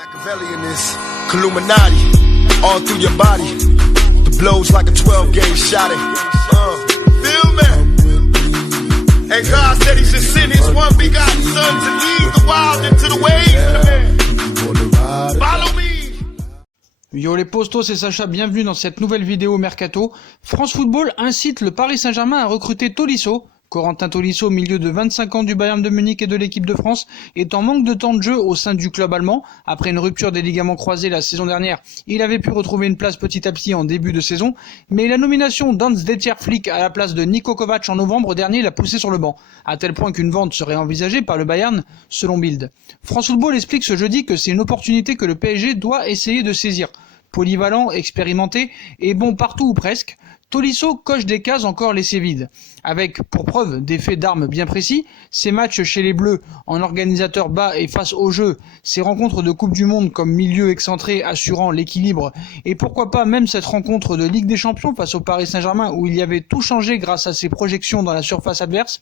Machiavelli in this Illuminati, all through your body. The blows like a 12-gauge shot. Feel me? And God said He should send His one begotten Son to lead the wild into the ways. Follow me. Yo les postos, c'est Sacha, bienvenue dans cette nouvelle vidéo Mercato. France Football incite le Paris Saint-Germain à recruter Tolisso. Corentin Tolisso, milieu de 25 ans du Bayern de Munich et de l'équipe de France, est en manque de temps de jeu au sein du club allemand. Après une rupture des ligaments croisés la saison dernière, il avait pu retrouver une place petit à petit en début de saison, mais la nomination d'Hans-Dieter Flick à la place de Niko Kovac en novembre dernier l'a poussé sur le banc, à tel point qu'une vente serait envisagée par le Bayern, selon Bild. France Football explique ce jeudi que c'est une opportunité que le PSG doit essayer de saisir. Polyvalent, expérimenté et bon partout ou presque, Tolisso coche des cases encore laissées vides. Avec, pour preuve, des faits d'armes bien précis, ses matchs chez les Bleus en organisateur bas et face au jeu, ses rencontres de Coupe du Monde comme milieu excentré assurant l'équilibre, et pourquoi pas même cette rencontre de Ligue des Champions face au Paris Saint-Germain où il y avait tout changé grâce à ses projections dans la surface adverse.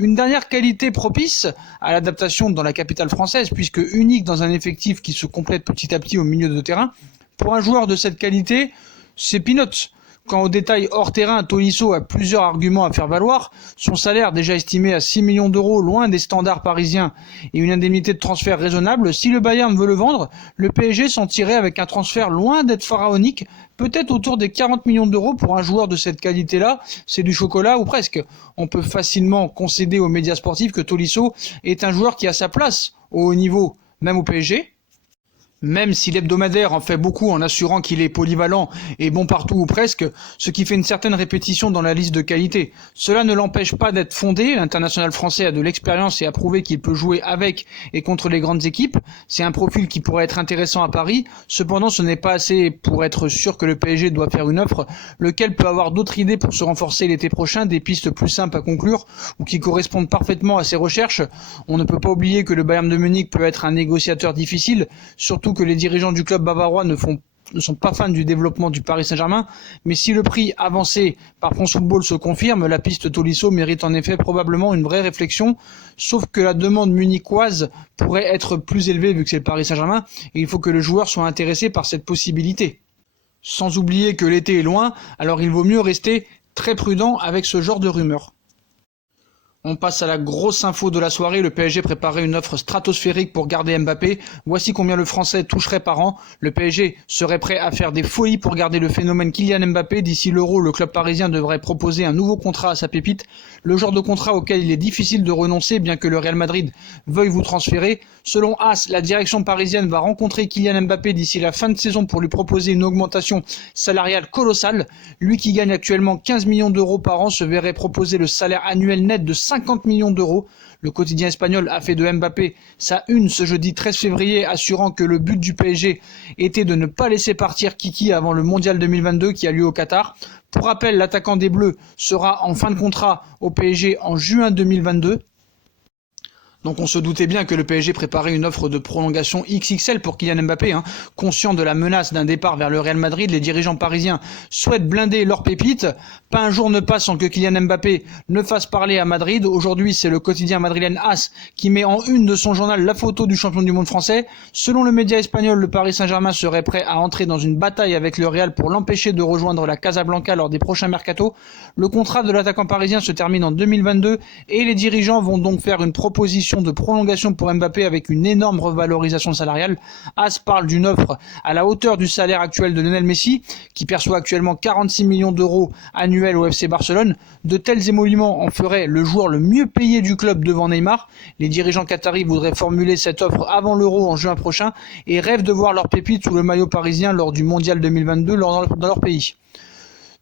Une dernière qualité propice à l'adaptation dans la capitale française, puisque unique dans un effectif qui se complète petit à petit au milieu de terrain. Pour un joueur de cette qualité, c'est peanuts. Quant au détail hors terrain, Tolisso a plusieurs arguments à faire valoir. Son salaire, déjà estimé à 6 millions d'euros, loin des standards parisiens, et une indemnité de transfert raisonnable. Si le Bayern veut le vendre, le PSG s'en tirerait avec un transfert loin d'être pharaonique, peut-être autour des 40 millions d'euros pour un joueur de cette qualité-là. C'est du chocolat ou presque. On peut facilement concéder aux médias sportifs que Tolisso est un joueur qui a sa place au haut niveau, même au PSG. Même si l'hebdomadaire en fait beaucoup en assurant qu'il est polyvalent et bon partout ou presque, ce qui fait une certaine répétition dans la liste de qualité. Cela ne l'empêche pas d'être fondé, l'international français a de l'expérience et a prouvé qu'il peut jouer avec et contre les grandes équipes. C'est un profil qui pourrait être intéressant à Paris, cependant ce n'est pas assez pour être sûr que le PSG doit faire une offre, lequel peut avoir d'autres idées pour se renforcer l'été prochain, des pistes plus simples à conclure ou qui correspondent parfaitement à ses recherches. On ne peut pas oublier que le Bayern de Munich peut être un négociateur difficile, surtout que les dirigeants du club bavarois ne sont pas fans du développement du Paris Saint-Germain, mais si le prix avancé par France Football se confirme, la piste Tolisso mérite en effet probablement une vraie réflexion, sauf que la demande munichoise pourrait être plus élevée vu que c'est le Paris Saint-Germain, et il faut que le joueur soit intéressé par cette possibilité. Sans oublier que l'été est loin, alors il vaut mieux rester très prudent avec ce genre de rumeurs. On passe à la grosse info de la soirée, le PSG préparait une offre stratosphérique pour garder Mbappé. Voici combien le Français toucherait par an. Le PSG serait prêt à faire des folies pour garder le phénomène Kylian Mbappé. D'ici l'Euro, le club parisien devrait proposer un nouveau contrat à sa pépite. Le genre de contrat auquel il est difficile de renoncer bien que le Real Madrid veuille vous transférer. Selon AS, la direction parisienne va rencontrer Kylian Mbappé d'ici la fin de saison pour lui proposer une augmentation salariale colossale. Lui qui gagne actuellement 15 millions d'euros par an se verrait proposer le salaire annuel net de 50 millions d'euros. Le quotidien espagnol a fait de Mbappé sa une ce jeudi 13 février, assurant que le but du PSG était de ne pas laisser partir Kiki avant le mondial 2022 qui a lieu au Qatar. Pour rappel, l'attaquant des Bleus sera en fin de contrat au PSG en juin 2022. Donc on se doutait bien que le PSG préparait une offre de prolongation XXL pour Kylian Mbappé. Conscient de la menace d'un départ vers le Real Madrid, les dirigeants parisiens souhaitent blinder leur pépite. Pas un jour ne passe sans que Kylian Mbappé ne fasse parler à Madrid. Aujourd'hui, c'est le quotidien madrilène AS qui met en une de son journal la photo du champion du monde français. Selon le média espagnol, le Paris Saint-Germain serait prêt à entrer dans une bataille avec le Real pour l'empêcher de rejoindre la Casablanca lors des prochains mercatos. Le contrat de l'attaquant parisien se termine en 2022 et les dirigeants vont donc faire une proposition de prolongation pour Mbappé avec une énorme revalorisation salariale. AS parle d'une offre à la hauteur du salaire actuel de Lionel Messi, qui perçoit actuellement 46 millions d'euros annuels au FC Barcelone. De tels émoluments en feraient le joueur le mieux payé du club devant Neymar. Les dirigeants qataris voudraient formuler cette offre avant l'Euro en juin prochain et rêvent de voir leur pépite sous le maillot parisien lors du Mondial 2022 dans leur pays.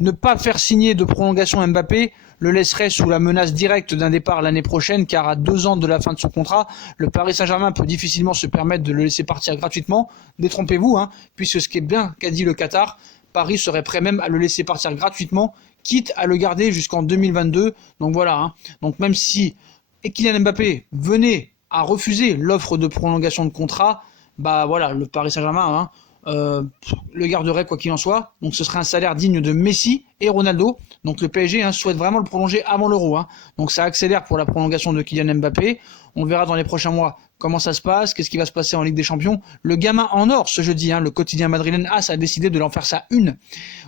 Ne pas faire signer de prolongation Mbappé le laisserait sous la menace directe d'un départ l'année prochaine, car à 2 ans de la fin de son contrat, le Paris Saint-Germain peut difficilement se permettre de le laisser partir gratuitement. Détrompez-vous, puisque ce qui est bien qu'a dit le Qatar, Paris serait prêt même à le laisser partir gratuitement, quitte à le garder jusqu'en 2022. Donc voilà, donc même si Kylian Mbappé venait à refuser l'offre de prolongation de contrat, bah voilà, le Paris Saint-Germain le garderait quoi qu'il en soit. Donc ce serait un salaire digne de Messi et Ronaldo. Donc le PSG souhaite vraiment le prolonger avant l'Euro. Donc ça accélère pour la prolongation de Kylian Mbappé. On verra dans les prochains mois Comment ça se passe? Qu'est-ce qui va se passer en Ligue des Champions? Le gamin en or ce jeudi, le quotidien madrilène AS a décidé de l'en faire sa une.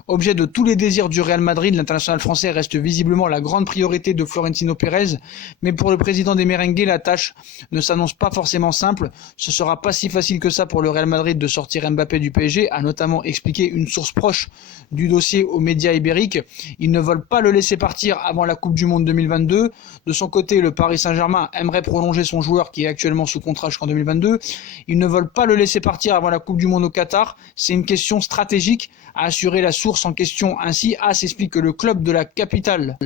Objet de tous les désirs du Real Madrid, l'international français reste visiblement la grande priorité de Florentino Pérez, mais pour le président des Merengues, la tâche ne s'annonce pas forcément simple. Ce sera pas si facile que ça pour le Real Madrid de sortir Mbappé du PSG, a notamment expliqué une source proche du dossier aux médias ibériques. Ils ne veulent pas le laisser partir avant la Coupe du Monde 2022. De son côté, le Paris Saint-Germain aimerait prolonger son joueur qui est actuellement sous contrat jusqu'en 2022. Ils ne veulent pas le laisser partir avant la Coupe du Monde au Qatar. C'est une question stratégique, a assuré la source en question. Ainsi, AS explique que le club de la capitale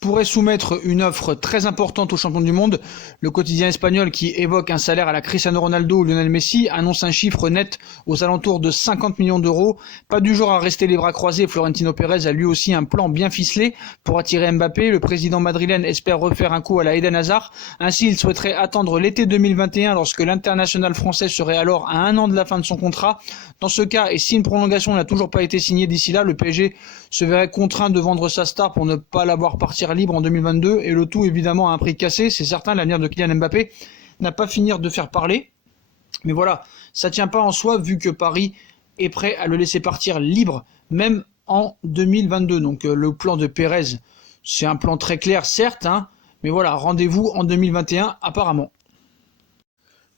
pourrait soumettre une offre très importante aux champions du monde. Le quotidien espagnol, qui évoque un salaire à la Cristiano Ronaldo ou Lionel Messi, annonce un chiffre net aux alentours de 50 millions d'euros. Pas du genre à rester les bras croisés, Florentino Pérez a lui aussi un plan bien ficelé pour attirer Mbappé. Le président madrilène espère refaire un coup à la Eden Hazard. Ainsi, il souhaiterait attendre l'été 2021 lorsque l'international français serait alors à 1 an de la fin de son contrat. Dans ce cas, et si une prolongation n'a toujours pas été signée d'ici là, le PSG se verrait contraint de vendre sa star pour ne pas l'avoir partir libre en 2022, et le tout évidemment à un prix cassé. C'est certain, l'avenir de Kylian Mbappé n'a pas fini de faire parler. Mais voilà, ça tient pas en soi vu que Paris est prêt à le laisser partir libre, même en 2022. Donc le plan de Pérez, c'est un plan très clair, certes, mais voilà, rendez-vous en 2021 apparemment.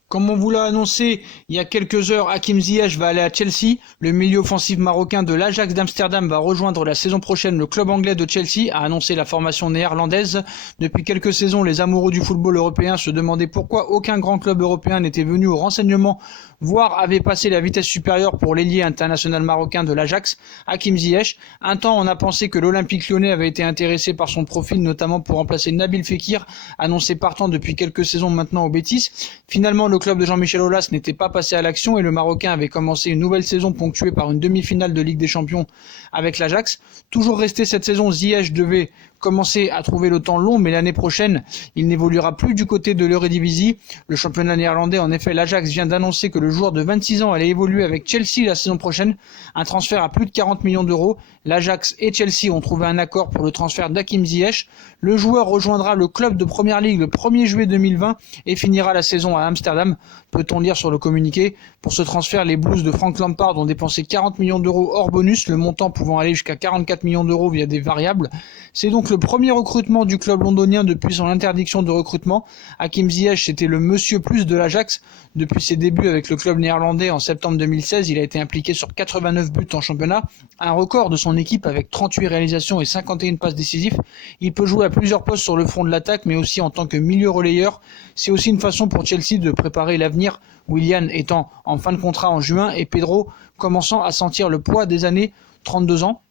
Comme on vous l'a annoncé il y a quelques heures, Hakim Ziyech va aller à Chelsea. Le milieu offensif marocain de l'Ajax d'Amsterdam va rejoindre la saison prochaine le club anglais de Chelsea, a annoncé la formation néerlandaise. Depuis quelques saisons, les amoureux du football européen se demandaient pourquoi aucun grand club européen n'était venu au renseignement, voire avait passé la vitesse supérieure pour l'ailier international marocain de l'Ajax, Hakim Ziyech. Un temps, on a pensé que l'Olympique lyonnais avait été intéressé par son profil, notamment pour remplacer Nabil Fekir, annoncé partant depuis quelques saisons maintenant au Betis. Finalement, le club de Jean-Michel Aulas n'était pas passé à l'action et le Marocain avait commencé une nouvelle saison ponctuée par une demi-finale de Ligue des Champions avec l'Ajax. Toujours resté cette saison, Ziyech devait commencer à trouver le temps long, mais l'année prochaine, il n'évoluera plus du côté de l'Eredivisie. Le championnat néerlandais, en effet, l'Ajax vient d'annoncer que le joueur de 26 ans allait évoluer avec Chelsea la saison prochaine, un transfert à plus de 40 millions d'euros. L'Ajax et Chelsea ont trouvé un accord pour le transfert d'Hakim Ziyech. Le joueur rejoindra le club de Première Ligue le 1er juillet 2020 et finira la saison à Amsterdam, peut-on lire sur le communiqué. Pour ce transfert, les Blues de Frank Lampard ont dépensé 40 millions d'euros hors bonus, le montant pouvant aller jusqu'à 44 millions d'euros via des variables. C'est donc le premier recrutement du club londonien depuis son interdiction de recrutement. Hakim Ziyech, c'était le monsieur plus de l'Ajax. Depuis ses débuts avec le club néerlandais en septembre 2016, il a été impliqué sur 89 buts en championnat, un record de son équipe avec 38 réalisations et 51 passes décisives. Il peut jouer à plusieurs postes sur le front de l'attaque, mais aussi en tant que milieu relayeur. C'est aussi une façon pour Chelsea de préparer l'avenir, Willian étant en fin de contrat en juin et Pedro commençant à sentir le poids des années, 32 ans.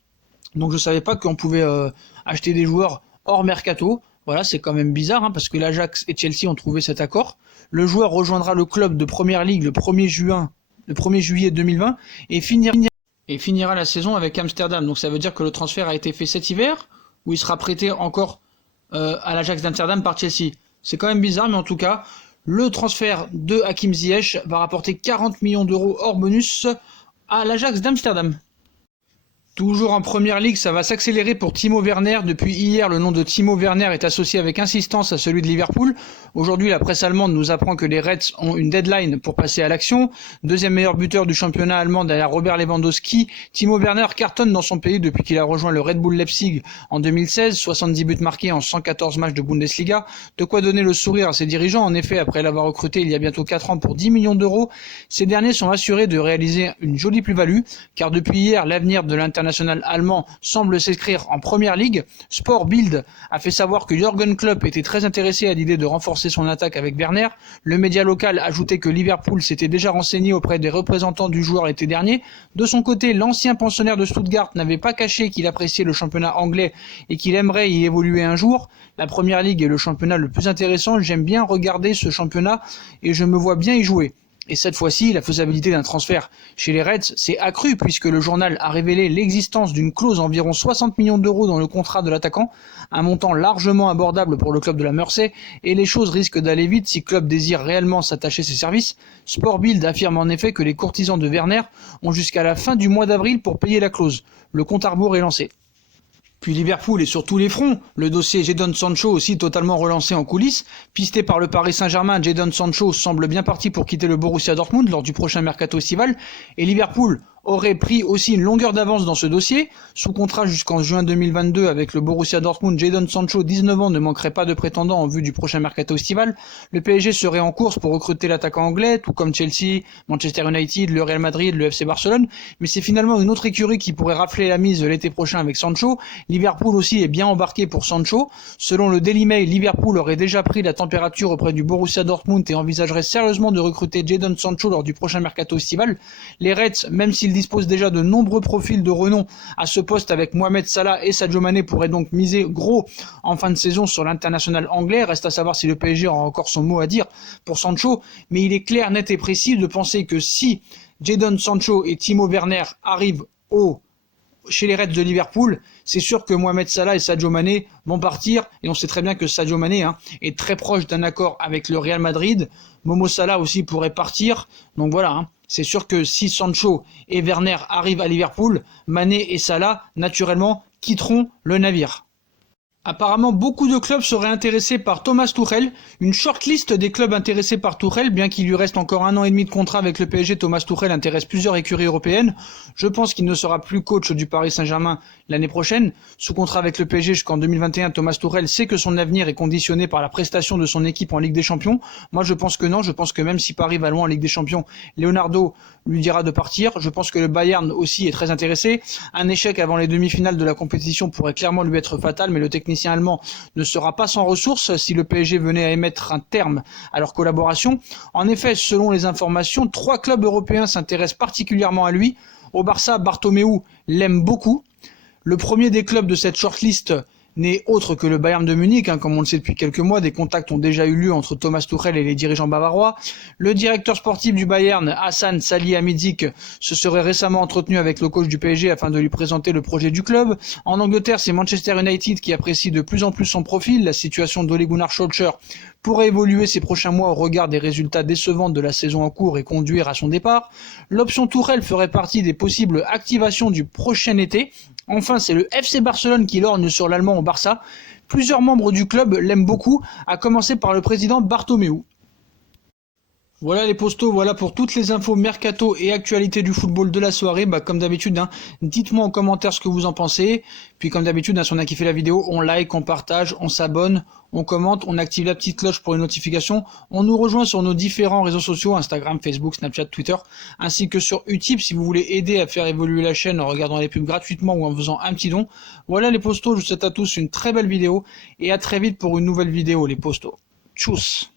Donc je ne savais pas qu'on pouvait acheter des joueurs hors mercato. Voilà, c'est quand même bizarre parce que l'Ajax et Chelsea ont trouvé cet accord. Le joueur rejoindra le club de Première Ligue le 1er juillet 2020 et finira la saison avec Amsterdam. Donc ça veut dire que le transfert a été fait cet hiver ou il sera prêté encore à l'Ajax d'Amsterdam par Chelsea. C'est quand même bizarre, mais en tout cas, le transfert de Hakim Ziyech va rapporter 40 millions d'euros hors bonus à l'Ajax d'Amsterdam. Toujours en Première Ligue, ça va s'accélérer pour Timo Werner. Depuis hier, le nom de Timo Werner est associé avec insistance à celui de Liverpool. Aujourd'hui, la presse allemande nous apprend que les Reds ont une deadline pour passer à l'action. Deuxième meilleur buteur du championnat allemand derrière Robert Lewandowski, Timo Werner cartonne dans son pays depuis qu'il a rejoint le Red Bull Leipzig en 2016. 70 buts marqués en 114 matchs de Bundesliga. De quoi donner le sourire à ses dirigeants. En effet, après l'avoir recruté il y a bientôt 4 ans pour 10 millions d'euros, ces derniers sont assurés de réaliser une jolie plus-value, car depuis hier, l'avenir de l'international allemand semble s'inscrire en Première Ligue. Sport Bild a fait savoir que Jürgen Klopp était très intéressé à l'idée de renforcer son attaque avec Werner. Le média local ajoutait que Liverpool s'était déjà renseigné auprès des représentants du joueur l'été dernier. De son côté, l'ancien pensionnaire de Stuttgart n'avait pas caché qu'il appréciait le championnat anglais et qu'il aimerait y évoluer un jour. La Première Ligue est le championnat le plus intéressant. J'aime bien regarder ce championnat et je me vois bien y jouer. Et cette fois-ci, la faisabilité d'un transfert chez les Reds s'est accrue puisque le journal a révélé l'existence d'une clause d'environ 60 millions d'euros dans le contrat de l'attaquant, un montant largement abordable pour le club de la Mersey, et les choses risquent d'aller vite si le club désire réellement s'attacher ses services. Sport Bild affirme en effet que les courtisans de Werner ont jusqu'à la fin du mois d'avril pour payer la clause. Le compte à rebours est lancé. Puis Liverpool est sur tous les fronts. Le dossier Jadon Sancho aussi totalement relancé en coulisses. Pisté par le Paris Saint-Germain, Jadon Sancho semble bien parti pour quitter le Borussia Dortmund lors du prochain mercato estival. Et Liverpool aurait pris aussi une longueur d'avance dans ce dossier. Sous contrat jusqu'en juin 2022 avec le Borussia Dortmund, Jadon Sancho, 19 ans, ne manquerait pas de prétendants en vue du prochain mercato estival. Le PSG serait en course pour recruter l'attaquant anglais, tout comme Chelsea, Manchester United, le Real Madrid, le FC Barcelone. Mais c'est finalement une autre écurie qui pourrait rafler la mise l'été prochain avec Sancho. Liverpool aussi est bien embarqué pour Sancho. Selon le Daily Mail, Liverpool aurait déjà pris la température auprès du Borussia Dortmund et envisagerait sérieusement de recruter Jadon Sancho lors du prochain mercato estival. Les Reds, même s'ils dispose déjà de nombreux profils de renom à ce poste avec Mohamed Salah et Sadio Mané, pourraient donc miser gros en fin de saison sur l'international anglais. Reste à savoir si le PSG aura encore son mot à dire pour Sancho, mais il est clair, net et précis de penser que si Jadon Sancho et Timo Werner arrivent chez les Reds de Liverpool, c'est sûr que Mohamed Salah et Sadio Mané vont partir, et on sait très bien que Sadio Mané est très proche d'un accord avec le Real Madrid. Momo Salah aussi pourrait partir, donc voilà, c'est sûr que si Sancho et Werner arrivent à Liverpool, Mané et Salah, naturellement, quitteront le navire. Apparemment, beaucoup de clubs seraient intéressés par Thomas Tuchel. Une shortlist des clubs intéressés par Tuchel, bien qu'il lui reste encore 1 an et demi de contrat avec le PSG, Thomas Tuchel intéresse plusieurs écuries européennes. Je pense qu'il ne sera plus coach du Paris Saint-Germain l'année prochaine. Sous contrat avec le PSG jusqu'en 2021, Thomas Tuchel sait que son avenir est conditionné par la prestation de son équipe en Ligue des Champions. Moi, je pense que non. Je pense que même si Paris va loin en Ligue des Champions, Leonardo lui dira de partir. Je pense que le Bayern aussi est très intéressé. Un échec avant les demi-finales de la compétition pourrait clairement lui être fatal, mais le technicien allemand ne sera pas sans ressources si le PSG venait à émettre un terme à leur collaboration. En effet, selon les informations, 3 clubs européens s'intéressent particulièrement à lui. Au Barça, Bartomeu l'aime beaucoup. Le premier des clubs de cette shortlist n'est autre que le Bayern de Munich, comme on le sait depuis quelques mois. Des contacts ont déjà eu lieu entre Thomas Tuchel et les dirigeants bavarois. Le directeur sportif du Bayern, Hassan Salihamidzic, se serait récemment entretenu avec le coach du PSG afin de lui présenter le projet du club. En Angleterre, c'est Manchester United qui apprécie de plus en plus son profil. La situation d'Ole Gunnar Solskjaer pourrait évoluer ces prochains mois au regard des résultats décevants de la saison en cours et conduire à son départ. L'option Tuchel ferait partie des possibles activations du prochain été. Enfin, c'est le FC Barcelone qui lorgne sur l'Allemand au Barça. Plusieurs membres du club l'aiment beaucoup, à commencer par le président Bartomeu. Voilà les postos, voilà pour toutes les infos mercato et actualités du football de la soirée. Comme d'habitude, dites-moi en commentaire ce que vous en pensez. Puis comme d'habitude, si on a kiffé la vidéo, on like, on partage, on s'abonne, on commente, on active la petite cloche pour les notifications. On nous rejoint sur nos différents réseaux sociaux, Instagram, Facebook, Snapchat, Twitter, ainsi que sur Utip si vous voulez aider à faire évoluer la chaîne en regardant les pubs gratuitement ou en faisant un petit don. Voilà les postos, je vous souhaite à tous une très belle vidéo et à très vite pour une nouvelle vidéo les postos. Tchuss.